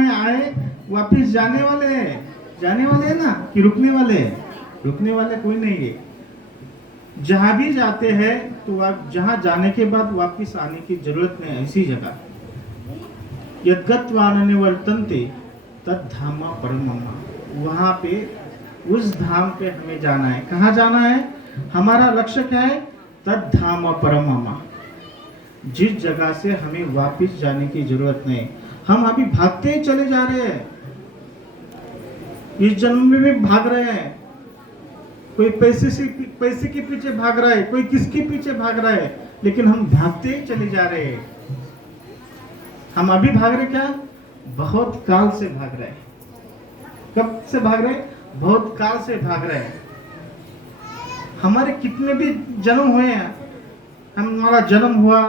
है, आए वापिस जाने वाले हैं ना, कि रुकने वाले कोई नहीं है। जहां भी जाते हैं तो आप जहां जाने के बाद वापिस आने की जरूरत नहीं, ऐसी जगह यद्गत्वा निवर्तन्ते तद धाम परमम, वहां पे उस धाम पे हमें जाना है। कहाँ जाना है? हमारा लक्ष्य क्या है? तद धाम परमम, जिस जगह से हमें वापस जाने की जरूरत नहीं। हम अभी भागते ही चले जा रहे हैं, इस जन्म में भी भाग रहे हैं। कोई पैसे के पीछे भाग रहा है, कोई किसके पीछे भाग रहा है, लेकिन हम भागते ही चले जा रहे हैं। हम अभी भाग रहे क्या? बहुत काल से भाग रहे हैं। कब से भाग रहे हैं? बहुत काल से भाग रहे हैं। हमारे कितने भी जन्म हुए हैं, हमारा जन्म हुआ,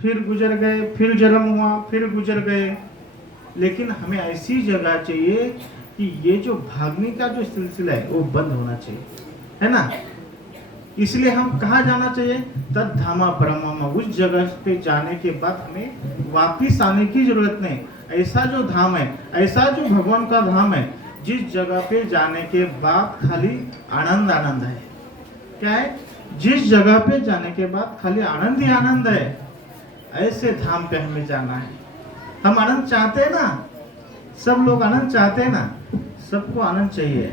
फिर गुजर गए, फिर जन्म हुआ, फिर गुजर गए, लेकिन हमें ऐसी जगह चाहिए कि ये जो भागने का जो सिलसिला है वो बंद होना चाहिए, है ना। इसलिए हम कहाँ जाना चाहिए? तद धामा परमम, उस जगह पे जाने के बाद हमें वापिस आने की जरूरत नहीं। ऐसा जो धाम है, ऐसा जो भगवान का धाम है, जिस जगह पे जाने के बाद खाली आनंद आनंद है। क्या है? जिस जगह पे जाने के बाद खाली आनंद ही आनंद है, ऐसे धाम पे हमें जाना है। हम आनंद चाहते हैं ना, सब लोग आनंद चाहते हैं ना, सबको आनंद चाहिए,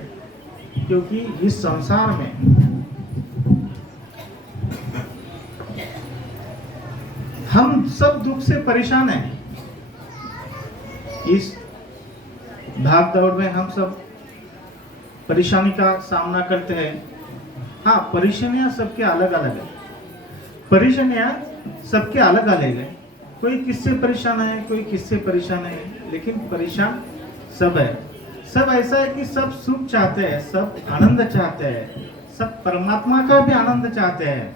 क्योंकि इस संसार में हम सब दुख से परेशान हैं। इस भाग दौड़ में हम सब परेशानी का सामना करते हैं। हाँ, परेशानियां सबके अलग अलग है, परेशानियां सबके अलग अलग है। कोई किससे परेशान है, कोई किससे परेशान है, लेकिन परेशान सब है। सब ऐसा है कि सब सुख चाहते हैं, सब आनंद चाहते हैं, सब परमात्मा का भी आनंद चाहते हैं,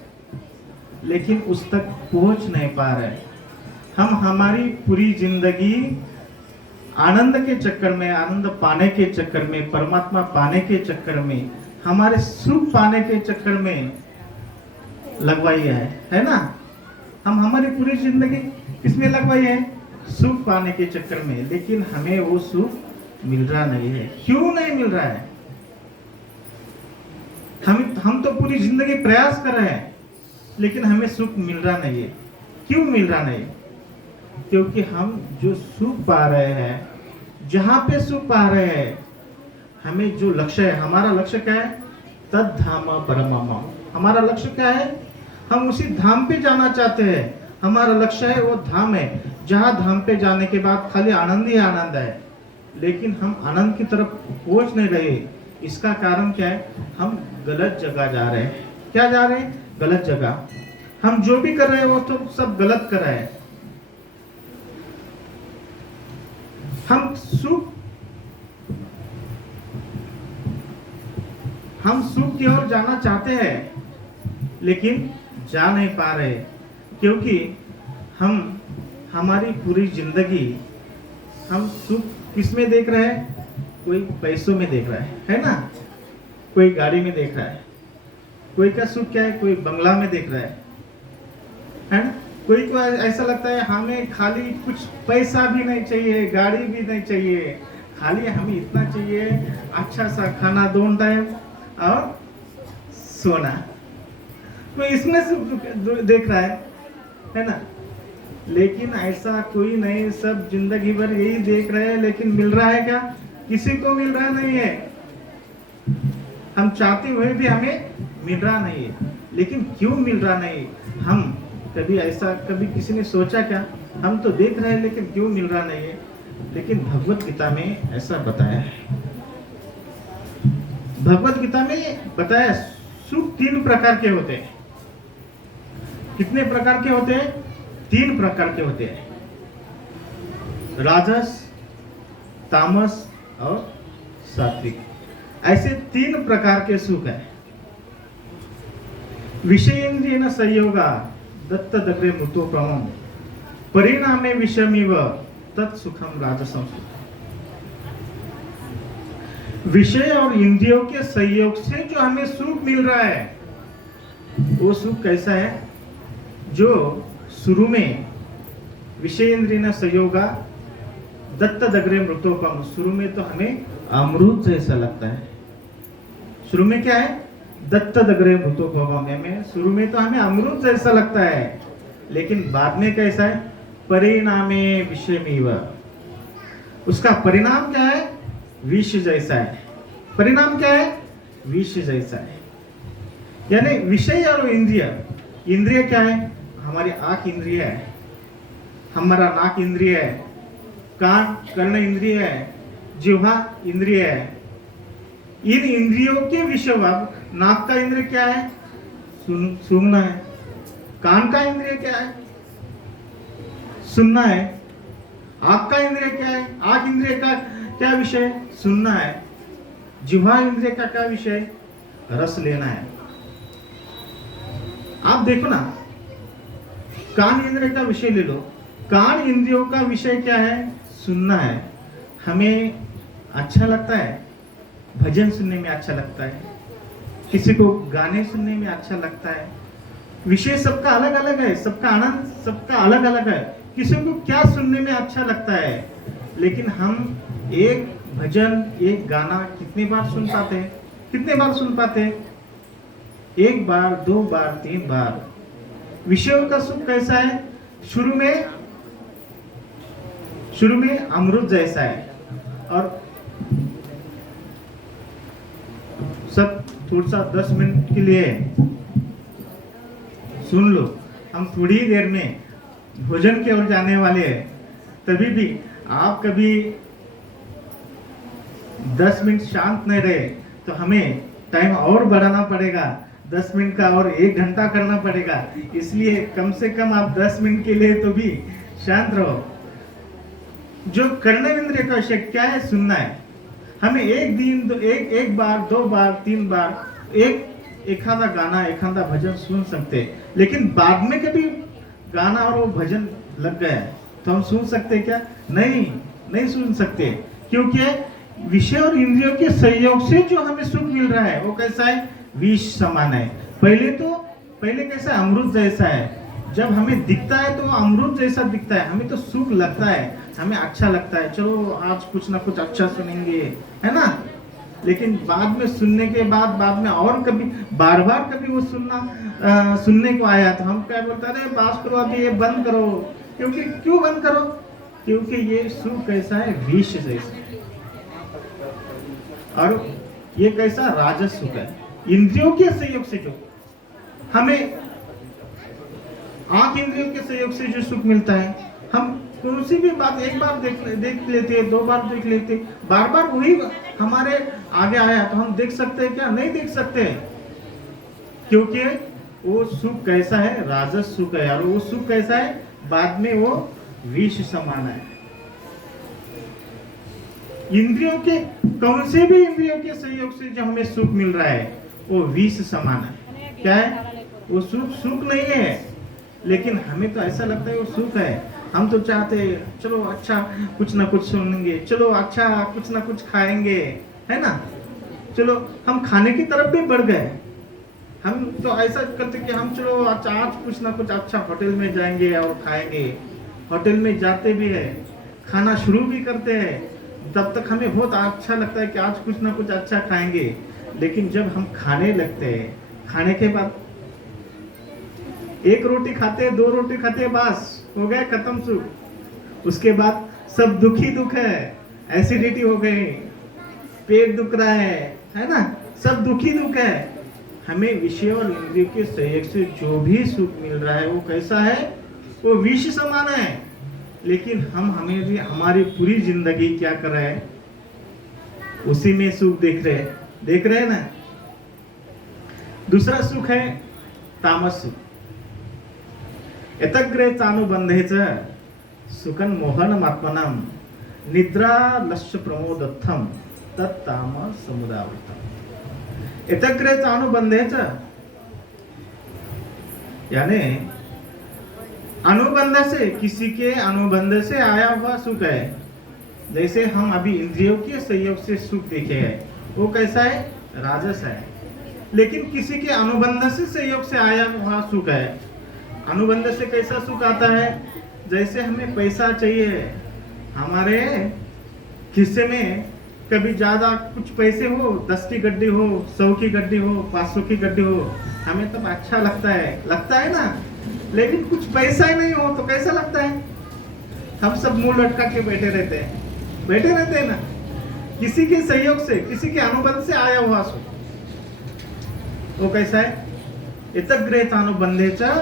लेकिन उस तक पहुंच नहीं पा रहे। हम हमारी पूरी जिंदगी आनंद के चक्कर में, आनंद पाने के चक्कर में, परमात्मा पाने के चक्कर में, हमारे सुख पाने के चक्कर में लगवाई है ना। हम हमारी पूरी जिंदगी किसमें लगवाई है? सुख पाने के चक्कर में, लेकिन हमें वो सुख मिल रहा नहीं है। क्यों नहीं मिल रहा है? हम तो पूरी जिंदगी प्रयास कर रहे हैं, लेकिन हमें सुख मिल रहा नहीं है। क्यों मिल रहा नहीं? क्योंकि हम जो सुख पा रहे हैं, जहां पे सुख पा रहे हैं, हमें जो लक्ष्य है, हमारा लक्ष्य क्या है? तद धाम परमम। हमारा लक्ष्य क्या है? हम उसी धाम पे जाना चाहते हैं। हमारा लक्ष्य है वो धाम है, जहां धाम पे जाने के बाद खाली आनंद ही आनंद है, लेकिन हम आनंद की तरफ पहुंच नहीं रहे। इसका कारण क्या है? हम गलत जगह जा रहे हैं। क्या जा रहे हैं? गलत जगह। हम जो भी कर रहे हैं वो तो सब गलत कर रहे हैं। हम सुख की ओर जाना चाहते हैं, लेकिन जा नहीं पा रहे, क्योंकि हम हमारी पूरी जिंदगी हम सुख किस में देख रहे हैं? कोई पैसों में देख रहा है ना, कोई गाड़ी में देख रहा है। कोई का सुख क्या है? कोई बंगला में देख रहा है ना। कोई को ऐसा लगता है हमें खाली कुछ पैसा भी नहीं चाहिए, गाड़ी भी नहीं चाहिए, खाली हमें इतना चाहिए, अच्छा सा खाना 2 टाइम और सोना। कोई इसमें सुख देख रहा है ना। लेकिन ऐसा कोई नहीं, सब जिंदगी भर यही देख रहे हैं, लेकिन मिल रहा है क्या? किसी को मिल रहा नहीं है। हम चाहते हुए भी हमें मिल रहा नहीं है। लेकिन क्यों मिल रहा नहीं? हम कभी किसी ने सोचा क्या? हम तो देख रहे हैं, लेकिन क्यों मिल रहा नहीं है? लेकिन भगवत गीता में ऐसा बताया है। भगवत गीता में बताया सुख 3 प्रकार के होते हैं। कितने प्रकार के होते हैं? 3 प्रकार के होते हैं। राजस, तामस और सात्विक। ऐसे 3 प्रकार के सुख है। विषयेन्द्रियेण संयोगा दत्तदग्रे मृतोपमम् परिणामे विषमिव तत्सुखम राजसं सुखम्। विषय और इंद्रियों के संयोग से जो हमें सुख मिल रहा है, वो सुख कैसा है? जो शुरू में विषय इंद्रिय संयोगा दत्त दगरे मृतोपम, शुरू में तो हमें अमृत जैसा लगता है। शुरू में क्या है? दत्त दगरे मृतोपम में शुरू में तो हमें अमृत जैसा लगता है, लेकिन बाद में कैसा है? परिणामे विषमेव, उसका परिणाम क्या है? विष जैसा है। परिणाम क्या है? विष जैसा है। यानी विषय और इंद्रिय, इंद्रिय क्या है? हमारी आंख इंद्रिय है, हमारा नाक इंद्रिय है, कान कर्ण इंद्रिय है, जिह्वा इंद्रिय है। इन इंद्रियों के विषय, नाक का इंद्रिय क्या है? सूंघना है। कान का इंद्रिय क्या है? सुनना है। आंख का इंद्रिय क्या है? आंख इंद्रिय का क्या विषय? सुनना है। जिह्वा इंद्रिय का क्या विषय? रस लेना है। आप देखो ना, कान इंद्रिय का विषय ले लो। कान इंद्रियों का विषय क्या है? सुनना है। हमें अच्छा लगता है, भजन सुनने में अच्छा लगता है, किसी को गाने सुनने में अच्छा लगता है। विषय सबका अलग अलग है, सबका आनंद सबका अलग अलग है। किसी को क्या सुनने में अच्छा लगता है, लेकिन हम एक भजन, एक गाना कितने बार सुन पाते हैं? कितने बार सुन पाते हैं? एक बार, दो बार, तीन बार। विषयों का सुख कैसा है? शुरू में अमृत जैसा है, और सब थोड़ा सा 10 मिनट के लिए सुन लो। हम थोड़ी देर में भोजन की ओर जाने वाले हैं, तभी भी आप कभी 10 मिनट शांत नहीं रहे तो हमें टाइम और बढ़ाना पड़ेगा, 10 मिनट का और 1 घंटा करना पड़ेगा। इसलिए कम से कम आप 10 मिनट के लिए तो भी शांत रहो। जो कर्णेंद्रिय का विषय क्या है? सुनना है। हमें एक दिन, एक बार, 2 बार, 3 बार एक आधा गाना, एक आधा भजन सुन सकते हैं, लेकिन बाद में कभी गाना और वो भजन लग गया तो हम सुन सकते क्या? नहीं सुन सकते, क्योंकि विषय और इंद्रियों के संयोग से जो हमें सुख मिल रहा है वो कैसा है? विष समान है। पहले कैसा? अमृत जैसा है। जब हमें दिखता है तो अमृत जैसा दिखता है, हमें तो सुख लगता है, हमें अच्छा लगता है, चलो आज कुछ ना कुछ अच्छा सुनेंगे, है ना। लेकिन बाद में सुनने के बाद में और कभी बार कभी वो सुनने को आया तो हम क्या बोलते हैं? बात करो, अभी ये बंद करो। क्यों बंद करो? क्योंकि ये सुख कैसा है? विष जैसा। और ये कैसा? राजस सुख है। इंद्रियों के सहयोग से जो हमें, आंख इंद्रियों के सहयोग से जो सुख मिलता है, हम कौन सी भी बात एक बार देख लेते, 2 बार देख लेते, बार वही हमारे आगे आया तो हम देख सकते हैं क्या? नहीं देख सकते, क्योंकि वो सुख कैसा है? राजस सुख है। और वो सुख कैसा है? बाद में वो विष समान है। इंद्रियों के, कौन से भी इंद्रियों के सहयोग से जो हमें सुख मिल रहा है वो विष समान है। क्या है? वो सुख नहीं है, लेकिन हमें तो ऐसा लगता है वो सुख है। हम तो चाहते चलो अच्छा कुछ ना कुछ सुनेंगे, चलो अच्छा कुछ ना कुछ खाएंगे, है ना। चलो हम खाने की तरफ भी बढ़ गए। हम तो ऐसा करते कि हम चलो अच्छा आज कुछ ना कुछ अच्छा होटल में जाएंगे और खाएंगे। होटल में जाते भी है, खाना शुरू भी करते हैं, तब तक हमें बहुत अच्छा लगता है कि आज कुछ ना कुछ अच्छा खाएंगे। लेकिन जब हम खाने लगते हैं, खाने के बाद 1 रोटी खाते, 2 रोटी खाते, बस हो गया खत्म सुख। उसके बाद सब दुख है, एसिडिटी हो गई, पेट दुख रहा है ना, सब दुख है। हमें विषय और इंद्रिय के सहयोग से जो भी सुख मिल रहा है वो कैसा है? वो विष समान है। लेकिन हमारी पूरी जिंदगी क्या कर रहे हैं? उसी में सुख देख रहे हैं ना। दूसरा सुख है तामस सुख। एतग्रे चानुबंधेच सुखन मोहन आत्मनम निद्रा लस्य प्रमोदत्थम तत्ताम समुदावृतम। एतग्रे चानुबंधेच यानी अनुबंध से, किसी के अनुबंध से आया हुआ सुख है। जैसे हम अभी इंद्रियों के सहयोग से सुख देखे हैं, वो कैसा है? राजस है। लेकिन किसी के अनुबंध से सहयोग से आया हुआ सुख है। अनुबंध से कैसा सुख आता है? जैसे हमें पैसा चाहिए, हमारे खिस्से में कभी ज्यादा कुछ पैसे हो, 10 की गड्डी हो, 100 की गड्डी हो, 500 की गड्डी हो, हमें तब अच्छा लगता है ना। लेकिन कुछ पैसा ही नहीं हो तो कैसा लगता है? हम सब मुंह लटका के बैठे रहते हैं ना। किसी के सहयोग से, किसी के अनुबंध से आया हुआ सुख वो कैसा है? इतग्रेतानुबंधेचा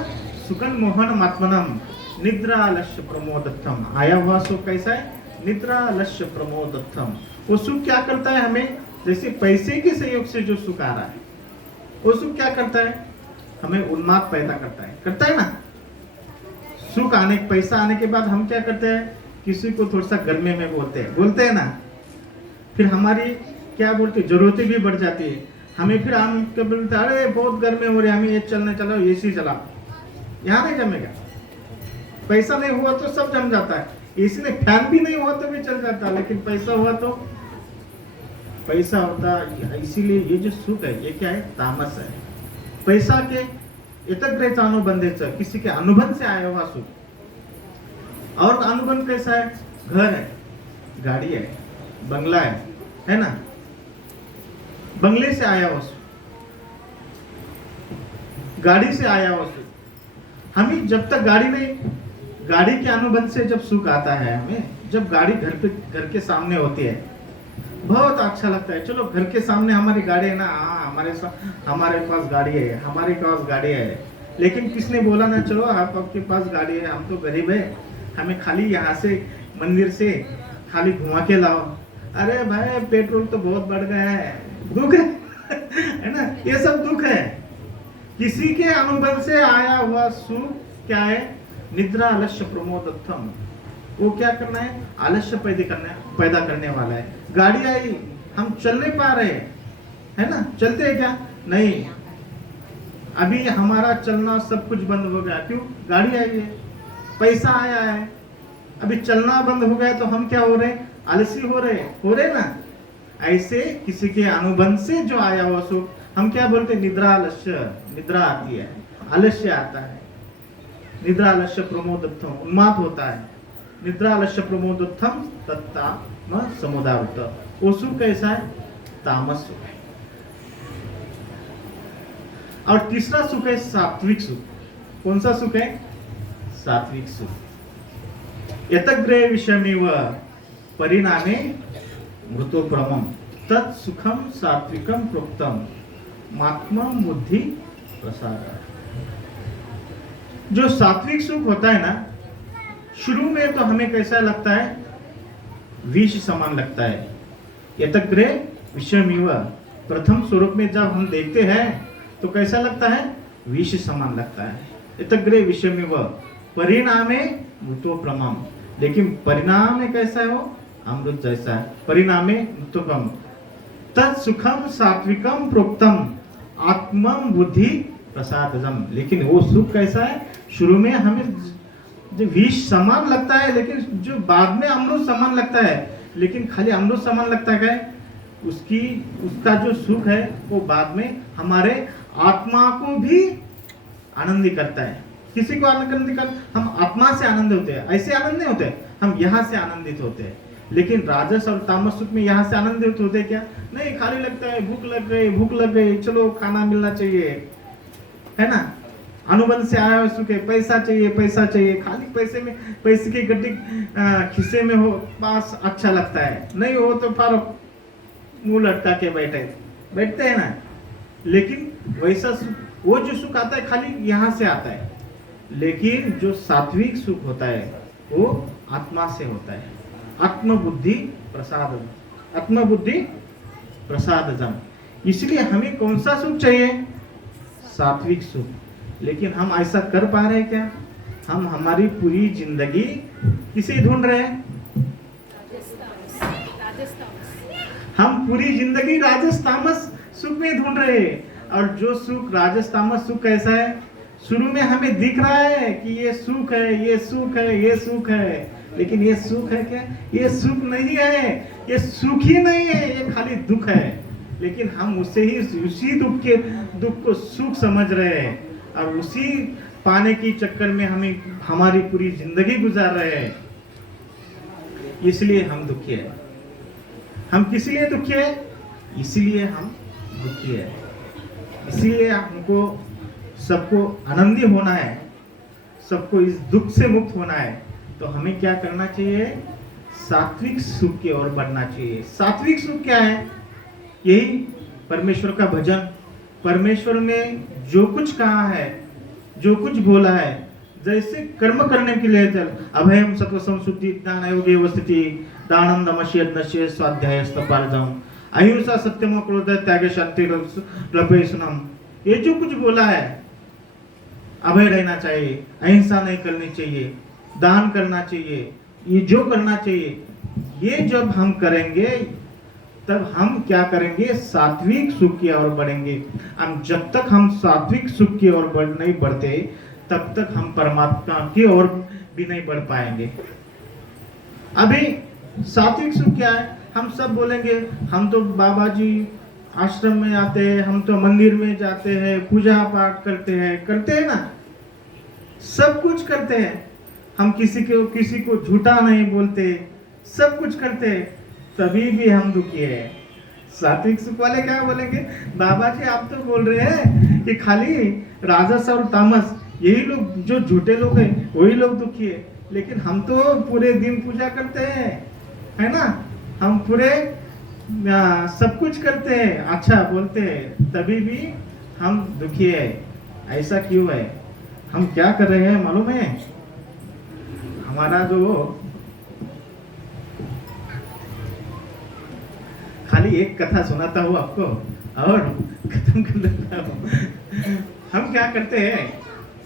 सुखन मोहन मात्मनम निद्रालस्य प्रमोदत्थम। आया हुआ सुख कैसा है? निद्रालस्य प्रमोदत्थम। वो सुख क्या करता है हमें? जैसे पैसे के सहयोग से जो सुख आ रहा है, वो सुख क्या करता है? हमें उन्माद पैदा करता है ना। सुख आने, पैसा आने के बाद हम क्या करते हैं? किसी को थोड़ा सा गर्मी में बोलते हैं ना। फिर हमारी क्या बोलते, जरूरतें भी बढ़ जाती है। हमें फिर हम क्या बोलते, अरे बहुत गर्मी हो रही है, हमें ये चलाओ, एसी चलाओ। यहाँ नहीं जमेगा। पैसा नहीं हुआ तो सब जम जाता है। एसी नहीं, फैन भी नहीं हुआ तो भी चल जाता है, लेकिन पैसा हुआ तो पैसा होता। इसीलिए ये जो सुख है ये क्या है? तामस है। पैसा के इतग्रेतानुबंधेचा, किसी के अनुबंध से आया हुआ सुख। और अनुबंध कैसा है? घर है, गाड़ी है, बंगला है ना। बंगले से आया हुआ सुख, गाड़ी से आया हुआ सुख। हमें जब तक गाड़ी के अनुबंध से जब सुख आता है हमें, जब गाड़ी घर के सामने होती है, बहुत अच्छा लगता है। चलो घर के सामने हमारी गाड़ी है ना, हमारे पास गाड़ी है। लेकिन किसने बोला ना, चलो आपके पास गाड़ी है, हम तो गरीब है, हमें खाली यहाँ से मंदिर से खाली घुमा के लाओ। अरे भाई पेट्रोल तो बहुत बढ़ गया है, दुख है ना। ये सब दुख है। किसी के अनुबंध से आया हुआ सुख क्या है? निद्रा आलस्य प्रमोदत्थम। वो क्या करना है? आलस्य पैदा करने वाला है। गाड़ी आई, हम चल नहीं पा रहे है ना। चलते हैं क्या? नहीं, अभी हमारा चलना सब कुछ बंद हो गया। क्यों? गाड़ी आई है, पैसा आया है। अभी चलना बंद हो गया तो हम क्या हो रहे? आलसी हो रहे ना। ऐसे किसी के अनुबंध से जो आया हुआ सुख हम क्या बोलते? निद्रा आलस्य। निद्रा आती है, आलस्य आता है। निद्रा आलस्य प्रमोदत्थम, उन्माद होता है। निद्रा आलस्य प्रमोदत्थम तत्ताम समुदावृत। वो सुख कैसा है? तामस सुख है। और तीसरा सुख है सात्विक सुख। कौन सा सुख है? सात्विक सुख। यतग्रे विषयमेव परिणामे मृतोपरमम तत्सुखम सात्विकम प्रोक्तम मात्मम बुद्धि प्रसाद। जो सात्विक सुख होता है ना, शुरू में तो हमें कैसा लगता है? विष समान लगता है। यतग्रे विषयमेव, प्रथम स्वरूप में जब हम देखते हैं तो कैसा लगता है? विष समान लगता है। यतग्रे विषयमेव परिणामे मृतोपरमम, लेकिन परिणाम में कैसा है? वो अमृत जैसा है। परिणामे मृतोपरमम तत्सुखम सात्विकम प्रोक्तम आत्मम बुद्धि प्रसादजम। लेकिन वो सुख कैसा है? शुरू में हमें जो विष समान लगता है, लेकिन जो बाद में अमृत समान लगता है। लेकिन खाली अमृत समान लगता है, उसका जो सुख है वो बाद में हमारे आत्मा को भी आनंदित करता है। किसी को आनंदित कर, हम आत्मा से आनंद होते हैं, ऐसे आनंद नहीं होते, हम यहाँ से आनंदित होते हैं। लेकिन राजस और तामस सुख में यहाँ से आनंदित होते क्या? नहीं, खाली लगता है भूख लग गई, चलो खाना मिलना चाहिए, है ना। अनुबंध से आया हुआ सुख है, पैसा चाहिए, खाली पैसे की गड्डी खिस्से में हो पास अच्छा लगता है, नहीं हो तो फिर मुंह लटका के बैठते हैं ना। लेकिन वैसा वो जो सुख आता है खाली यहाँ से आता है। लेकिन जो सात्विक सुख होता है वो आत्मा से होता है। आत्मबुद्धि प्रसादजम। इसलिए हमें कौन सा सुख चाहिए? सात्विक सुख। लेकिन हम ऐसा कर पा रहे हैं क्या? हम हमारी पूरी जिंदगी किसे ढूंढ रहे हैं? हम पूरी जिंदगी राजस तामस सुख में ढूंढ रहे हैं। और जो सुख राजस तामस सुख कैसा है? शुरू में हमें दिख रहा है कि ये सुख है, ये सुख है, लेकिन ये सुख है क्या? ये सुख नहीं है, ये सुख ही नहीं है, ये खाली दुख है। लेकिन हम उसी दुख को सुख समझ रहे हैं, और उसी पाने की चक्कर में हमें हमारी पूरी जिंदगी गुजार रहे हैं। इसलिए हम दुखी है। हम किस लिए दुखी है? इसलिए हम दुखी है। इसलिए हमको सबको आनंदी होना है, सबको इस दुख से मुक्त होना है। तो हमें क्या करना चाहिए? सात्विक सुख की ओर बढ़ना चाहिए। सात्विक सुख क्या है? यही परमेश्वर का भजन। परमेश्वर ने जो कुछ कहा है, जो कुछ बोला है, जैसे कर्म करने के लिए चल अभयम सत्व संशुद्धि ज्ञान योगे वस्थिति दानम दमस्य यज्ञस्य स्वाध्याय स्तपार्जम अहिंसा सत्यम क्रोध त्याग शांति लभेशनम। ये जो कुछ बोला है, अभय रहना चाहिए, अहिंसा नहीं करनी चाहिए, दान करना चाहिए, ये जो करना चाहिए, ये जब हम करेंगे तब हम क्या करेंगे? सात्विक सुख की ओर बढ़ेंगे। हम जब तक हम सात्विक सुख की ओर नहीं बढ़ते तब तक हम परमात्मा की ओर भी नहीं बढ़ पाएंगे। अभी सात्विक सुख क्या है? हम सब बोलेंगे हम तो बाबा जी आश्रम में आते हैं, हम तो मंदिर में जाते हैं, पूजा पाठ करते हैं ना, सब कुछ करते हैं। हम किसी को झूठा नहीं बोलते, सब कुछ करते हैं, तभी भी हम दुखी है। सात्विक सुख वाले क्या बोलेंगे? बाबा जी आप तो बोल रहे हैं कि खाली राजस और तामस यही लोग, जो झूठे लोग हैं वही लोग दुखी है, लेकिन हम तो पूरे दिन पूजा करते हैं, है ना, हम पूरे सब कुछ करते हैं, अच्छा बोलते हैं, तभी भी हम दुखी है। ऐसा क्यों है? हम क्या कर रहे हैं मालूम है? हमारा जो खाली एक कथा सुनाता हूँ आपको और खत्म कर देता हूँ। हम क्या करते हैं?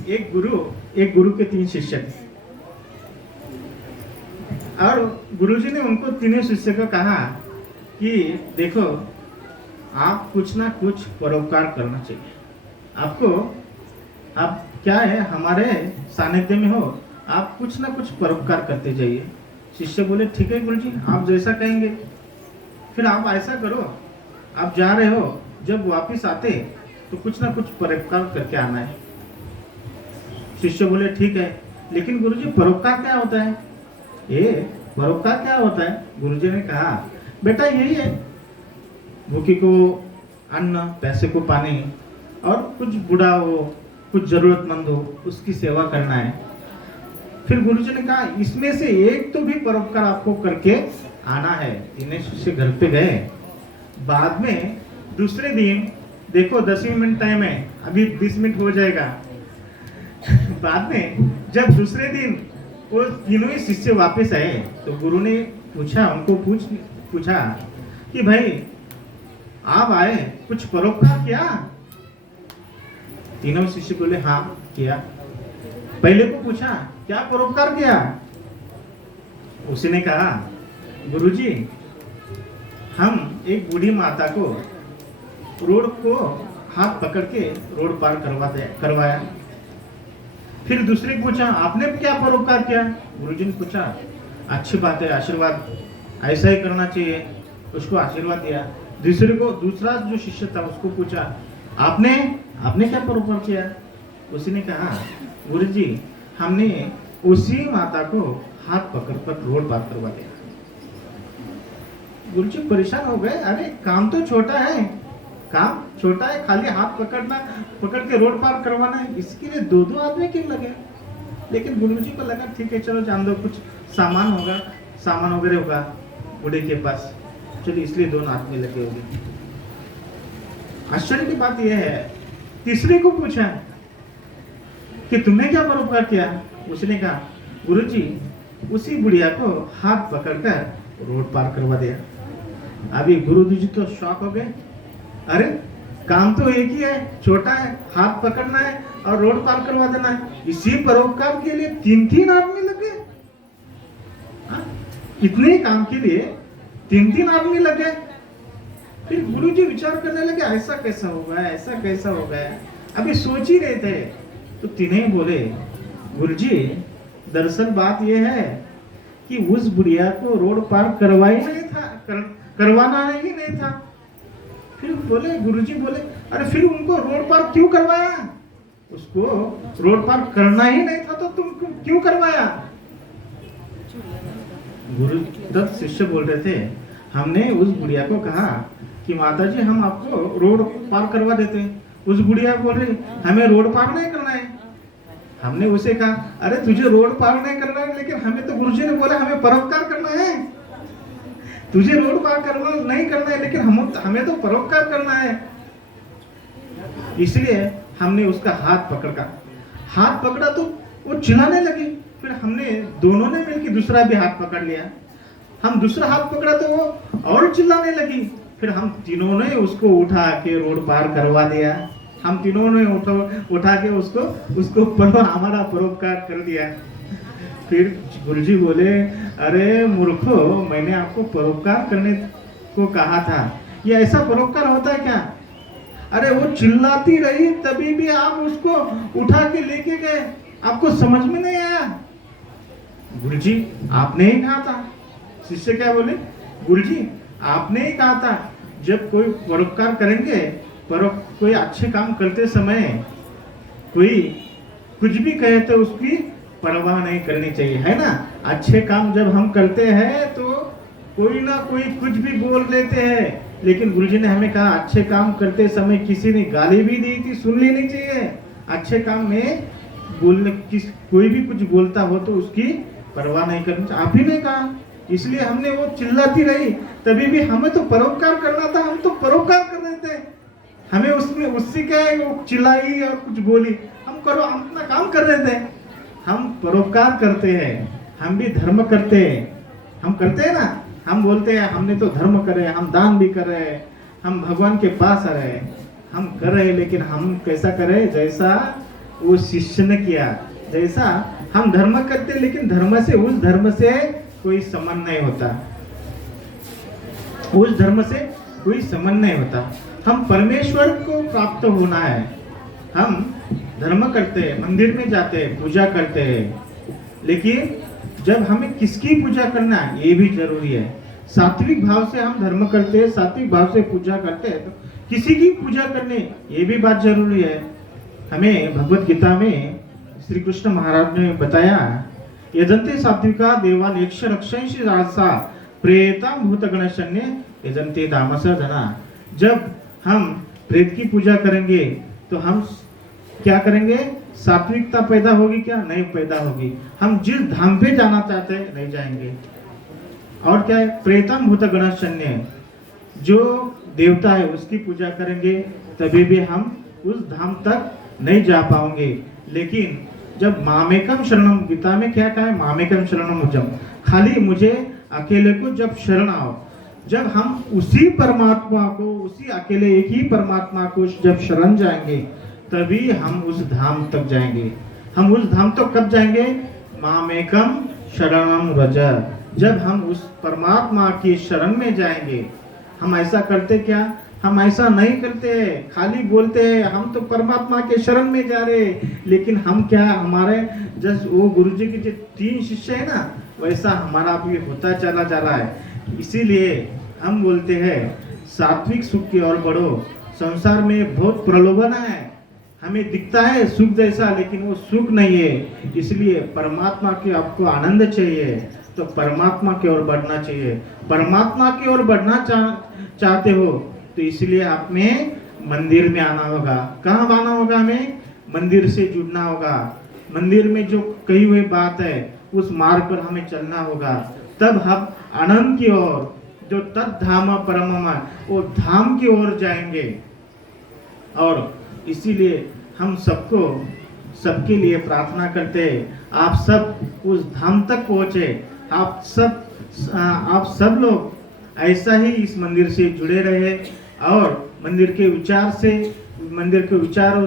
एक गुरु के 3 शिष्य थे और गुरुजी ने उनको तीनों शिष्य को कहा कि देखो, आप कुछ ना कुछ परोपकार करना चाहिए। आपको आप क्या है, हमारे सानिध्य में हो, आप कुछ ना कुछ परोपकार करते जाइए। शिष्य बोले ठीक है गुरुजी, आप जैसा कहेंगे। फिर आप ऐसा करो, आप जा रहे हो, जब वापस आते तो कुछ ना कुछ परोपकार करके आना है। शिष्य बोले ठीक है, लेकिन गुरुजी परोपकार क्या होता है? ये परोपकार क्या होता है? गुरुजी ने कहा बेटा यही है, भूखी को अन्न, पैसे को पानी, और कुछ बूढ़ा हो, कुछ जरूरतमंद हो, उसकी सेवा करना है। फिर गुरुजी ने कहा इसमें से एक तो भी परोपकार आपको करके आना है। तीनों शिष्य घर पे गए। बाद में दूसरे दिन देखो 10 मिनट टाइम है, अभी 20 मिनट हो जाएगा। बाद में जब दूसरे दिन वो तीनों ही शिष्य वापस आए तो गुरु ने पूछा, उनको पूछा कि भाई आप आए, कुछ परोपकार किया? तीनों शिष्य बोले हाँ किया। पहले को पूछा क्या परोपकार किया? उसने कहा गुरुजी, हम एक बूढ़ी माता को रोड को हाथ पकड़ के रोड पार करवाया। फिर दूसरे को पूछा आपने क्या परोपकार किया? गुरुजी ने पूछा अच्छी बात है, आशीर्वाद ऐसा ही करना चाहिए, उसको आशीर्वाद दिया। दूसरा जो शिष्य था उसको पूछा आपने क्या परोपकार किया? उसने कहा गुरुजी, हमने उसी माता को हाथ पकड़कर रोड पार करवा दिया। गुरुजी परेशान हो गए, अरे काम तो छोटा है, खाली हाथ पकड़ के रोड पार करवाना है, इसके लिए 2 आदमी क्यों लगे? लेकिन गुरुजी को लगा ठीक है चलो जान दो, कुछ सामान वगैरह होगा बूढ़े के पास, चलिए इसलिए 2 आदमी लगे होंगे। आश्चर्य की बात यह है, तीसरे को पूछा कि तुमने क्या परोपकार किया? उसने कहा गुरुजी, उसी बुढ़िया को हाथ पकड़कर रोड पार करवा दिया। अभी गुरुजी तो शॉक हो गए, अरे काम तो एक ही है, छोटा है, हाथ पकड़ना है और रोड पार करवा देना है, इसी परोपकार के लिए 3 आदमी लगे। इतने काम के लिए 3 आदमी लगे। फिर गुरुजी विचार करने लगे ऐसा कैसा हो गया। अभी सोच ही रहे थे तो तीनों बोले गुरुजी, दरअसल बात यह है कि उस बुढ़िया को रोड पार करवाना ही नहीं था। फिर गुरुजी बोले अरे फिर उनको रोड पार क्यों करवाया? उसको रोड पार करना ही नहीं था तो तुम क्यों करवाया? गुरु तब शिष्य बोल रहे थे, हमने उस बुढ़िया को कहा कि माता जी हम आपको रोड पार करवा देते हैं। उस बुढ़िया बोल रही हमें रोड पार नहीं करना है। हमने उसे कहा अरे तुझे रोड पार नहीं करना है, लेकिन हमें तो गुरुजी ने बोला हमें परोपकार करना है। तुझे रोड पार करना नहीं करना है, लेकिन हमें तो परोपकार करना है। इसलिए हमने उसका हाथ पकड़ा तो वो चिल्लाने लगी। फिर हमने दोनों ने मिलकर दूसरा भी हाथ पकड़ लिया। हम दूसरा हाथ पकड़ा तो वो और चिल्लाने लगी। फिर हम तीनों ने उसको उठा के रोड पार करवा दिया। हम तीनों ने उठा के उसको हमारा परोपकार कर दिया। फिर गुरुजी बोले अरे मूर्खो, मैंने आपको परोपकार करने को कहा था, ये ऐसा परोपकार होता है क्या? अरे वो चिल्लाती रही तभी भी आप उसको उठा के लेके गए, आपको समझ में नहीं आया? गुरुजी आपने ही कहा था। शिष्य क्या बोले, गुरुजी आपने ही कहा था जब कोई परोपकार करेंगे, कोई अच्छे काम करते समय कोई कुछ भी कहे तो उसकी परवाह नहीं करनी चाहिए, है ना। अच्छे काम जब हम करते हैं तो कोई ना कोई कुछ भी बोल लेते हैं, लेकिन गुरुजी ने हमें कहा अच्छे काम करते समय किसी ने गाली भी दी थी, सुन लेनी चाहिए। अच्छे काम में बोलने कोई भी कुछ बोलता हो तो उसकी परवाह नहीं करनी चाहिए, आप ही ने कहा। इसलिए हमने वो चिल्लाती रही तभी भी हमें तो परोपकार करना था, हम तो परोपकार कर रहे थे। हमें उससे क्या है, वो चिल्लाई और कुछ बोली, हम अपना काम कर रहे थे। हम परोपकार करते हैं, हम भी धर्म करते हैं, हम करते हैं ना। हम बोलते हैं हमने तो धर्म करे, हम दान भी कर रहे हैं, हम भगवान के पास आ रहे हैं, हम कर रहे हैं, लेकिन हम कैसा करें जैसा वो शिष्य ने किया। जैसा हम धर्म करते, लेकिन उस धर्म से कोई संबंध नहीं होता, उस धर्म से कोई संबंध नहीं होता। हम परमेश्वर को प्राप्त होना है। हम धर्म करते हैं, मंदिर में जाते हैं, पूजा करते हैं, लेकिन जब हमें किसकी पूजा करना है ये भी जरूरी है। सात्विक भाव से हम धर्म करते हैं, सात्विक भाव से पूजा करते हैं, तो किसी की पूजा करने ये भी बात जरूरी है। हमें भगवत गीता में श्री कृष्ण महाराज ने बताया, यजन्ते सात्विका देवान यक्ष रक्षंसि राजसा प्रेताम भूतगणशन्य यजन्ते दामस धना। जब हम प्रेत की पूजा करेंगे तो हम क्या करेंगे, सात्विकता पैदा होगी क्या? नहीं पैदा होगी। हम जिस धाम पे जाना चाहते हैं नहीं जाएंगे। और क्या है, प्रेतम भूतगणशन्य, जो देवता है उसकी पूजा करेंगे तभी भी हम उस धाम तक नहीं जा पाएंगे। लेकिन जब मामेकम शरणम, गीता में क्या कहा है, मामेकम शरणम भुजम, खाली मुझे अकेले को जब शरण आओ, जब हम उसी परमात्मा को, उसी अकेले एक ही परमात्मा को जब शरण जाएंगे तभी हम उस धाम तक जाएंगे। हम उस धाम तक कब जाएंगे, मामेकम शरणम व्रज, जब हम उस परमात्मा की शरण में जाएंगे। हम ऐसा करते क्या, हम ऐसा नहीं करते, खाली बोलते हैं हम तो परमात्मा के शरण में जा रहे, लेकिन हम क्या, हमारे जैसे वो गुरुजी के जो 3 शिष्य है ना, वैसा हमारा भी होता चला जा रहा है। इसीलिए हम बोलते हैं सात्विक सुख की ओर बढ़ो। संसार में बहुत प्रलोभन है, हमें दिखता है सुख जैसा, लेकिन वो सुख नहीं है। इसलिए परमात्मा के आपको आनंद चाहिए तो परमात्मा की ओर बढ़ना चाहिए। परमात्मा की ओर बढ़ना चाहते हो तो इसलिए आप में मंदिर में आना होगा। कहाँ आना होगा, हमें मंदिर से जुड़ना होगा। मंदिर में जो कही हुई बात है उस मार्ग पर हमें चलना होगा, तब हम आनंद की ओर, जो तत् धाम परम, वो धाम की ओर जाएंगे। और इसीलिए हम सबके लिए प्रार्थना करते हैं, आप सब उस धाम तक पहुँचे। आप सब लोग ऐसा ही इस मंदिर से जुड़े रहे और मंदिर के विचारों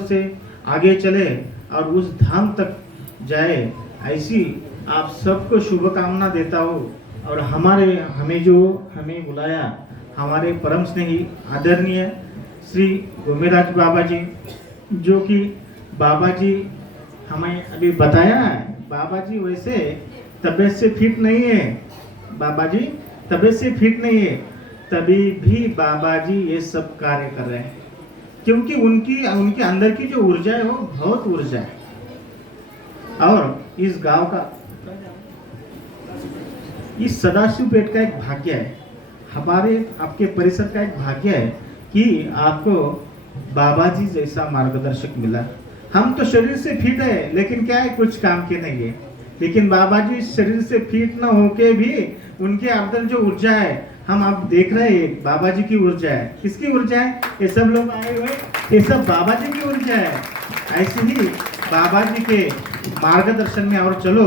से आगे चले और उस धाम तक जाए। ऐसी आप सबको शुभकामना देता हूँ। और हमें बुलाया हमारे परम स्नेही आदरणीय श्री गोमेराज बाबा जी, जो कि बाबा जी हमें अभी बताया है, बाबा जी वैसे तबीयत से फिट नहीं है, बाबा जी तबीयत से फिट नहीं है, तभी भी बाबा जी ये सब कार्य कर रहे हैं, क्योंकि उनके अंदर की जो ऊर्जा है वो बहुत ऊर्जा है। और इस गांव का इस सदाशिव पेठ का एक भाग्य है, हमारे आपके परिसर का एक भाग्य है कि आपको बाबा जी जैसा मार्गदर्शक मिला। हम तो शरीर से फिट है, लेकिन क्या है, कुछ काम के नहीं है। लेकिन बाबा जी शरीर से फिट न होके भी उनके अंदर जो ऊर्जा है, हम आप देख रहे हैं, बाबा जी की ऊर्जा है। किसकी ऊर्जा है? ये सब लोग आए हुए, ये सब बाबा जी की ऊर्जा है। ऐसे ही बाबा जी के मार्गदर्शन में और चलो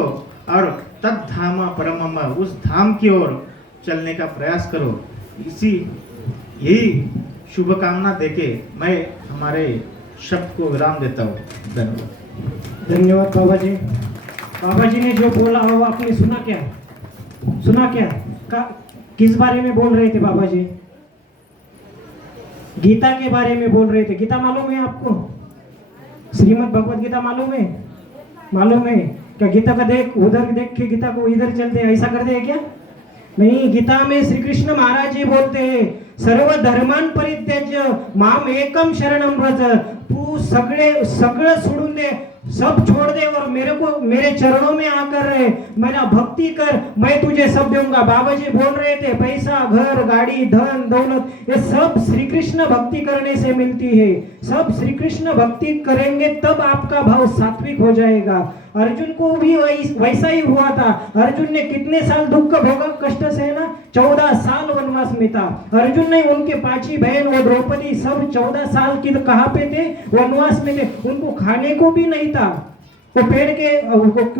और तत् धाम परमम, उस धाम की ओर चलने का प्रयास करो। इसी यही शुभकामना देके मैं हमारे शब्द को विराम देता हूँ। धन्यवाद। धन्यवाद बाबा जी। बाबा जी ने जो बोला वो आपने सुना क्या? सुना क्या? किस बारे में बोल रहे थे बाबा जी? गीता के बारे में बोल रहे थे। गीता मालूम है आपको? श्रीमद् भगवत गीता मालूम है? मालूम है क्या? गीता का देख, उधर देख के गीता को इधर चलते हैं, ऐसा करते हैं क्या? नहीं, गीता में श्री कृष्ण महाराज जी बोलते हैं, सर्व धर्मान परित्यज्य माम एकम शरणम व्रज। तू सगळं सोडून दे, सब छोड़ दे और मेरे चरणों में आकर रहे, मेरा भक्ति कर, मैं तुझे सब दूंगा। बाबा जी बोल रहे थे पैसा, घर, गाड़ी, धन, दौलत, ये सब श्री कृष्ण भक्ति करने से मिलती है। सब श्री कृष्ण भक्ति करेंगे तब आपका भाव सात्विक हो जाएगा। अर्जुन को भी वैसा ही हुआ था। अर्जुन ने कितने साल दुख भोगा, कष्ट सहना? 14 साल वनवास में था अर्जुन। नहीं, उनके पांची बहन और द्रौपदी सब 14 साल की कहाँ पे थे? वनवास में थे। उनको खाने को भी नहीं था। वो पेड़ के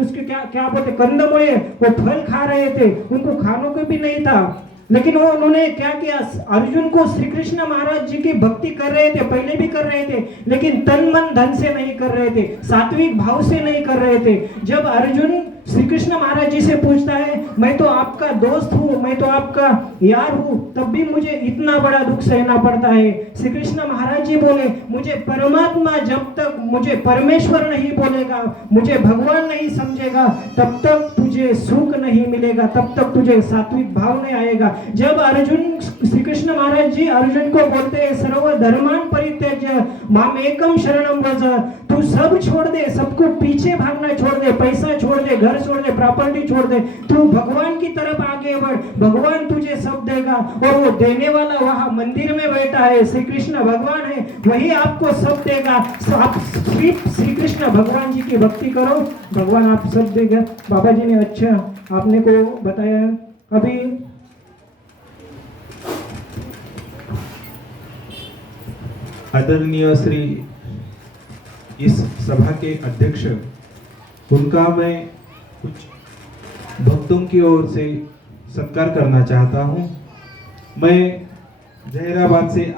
उसके क्या बोलते, कंदमुळे, वो फल खा रहे थे, उनको खाने को भी नहीं था। लेकिन वो उन्होंने क्या किया? अर्जुन को श्री कृष्ण महाराज जी की भक्ति कर रहे थे, पहले भी कर रहे थे, लेकिन तन मन धन से नहीं कर रहे थे, सात्विक भाव से नहीं कर रहे थे। जब अर्जुन श्री कृष्ण महाराज जी से पूछता है, मैं तो आपका दोस्त हूँ, मैं तो आपका यार हूँ, तब भी मुझे इतना बड़ा दुख सहना पड़ता है। श्री कृष्ण महाराज जी बोले, मुझे परमात्मा जब तक मुझे परमेश्वर नहीं बोलेगा, मुझे भगवान नहीं समझेगा, तब तक तुझे सुख नहीं मिलेगा, तब तक तुझे सात्विक भाव नहीं आएगा। जब अर्जुन, श्री कृष्ण महाराज जी अर्जुन को बोलते हैं, सर्व धर्मान परित्यज्य माम एकम शरणम व्रज, तू सब छोड़ दे, सबको पीछे भागना छोड़ दे, पैसा छोड़ दे, घर छोड़ दे, प्रॉपर्टी छोड़ दे, तू भगवान की तरफ आगे बढ़, भगवान तुझे सब देगा। और वो देने वाला वहां मंदिर में बैठा है, श्री कृष्ण भगवान है, वही आपको सब देगा। आप श्री कृष्ण भगवान जी की भक्ति करो, भगवान आप सब देगा। बाबा जी ने अच्छा आपने को बताया। अभी आदरणीय श्री इस सभा के अध्यक्ष, उनका मैं कुछ भक्तों की ओर से सत्कार करना चाहता हूं। मैं जहीराबाद से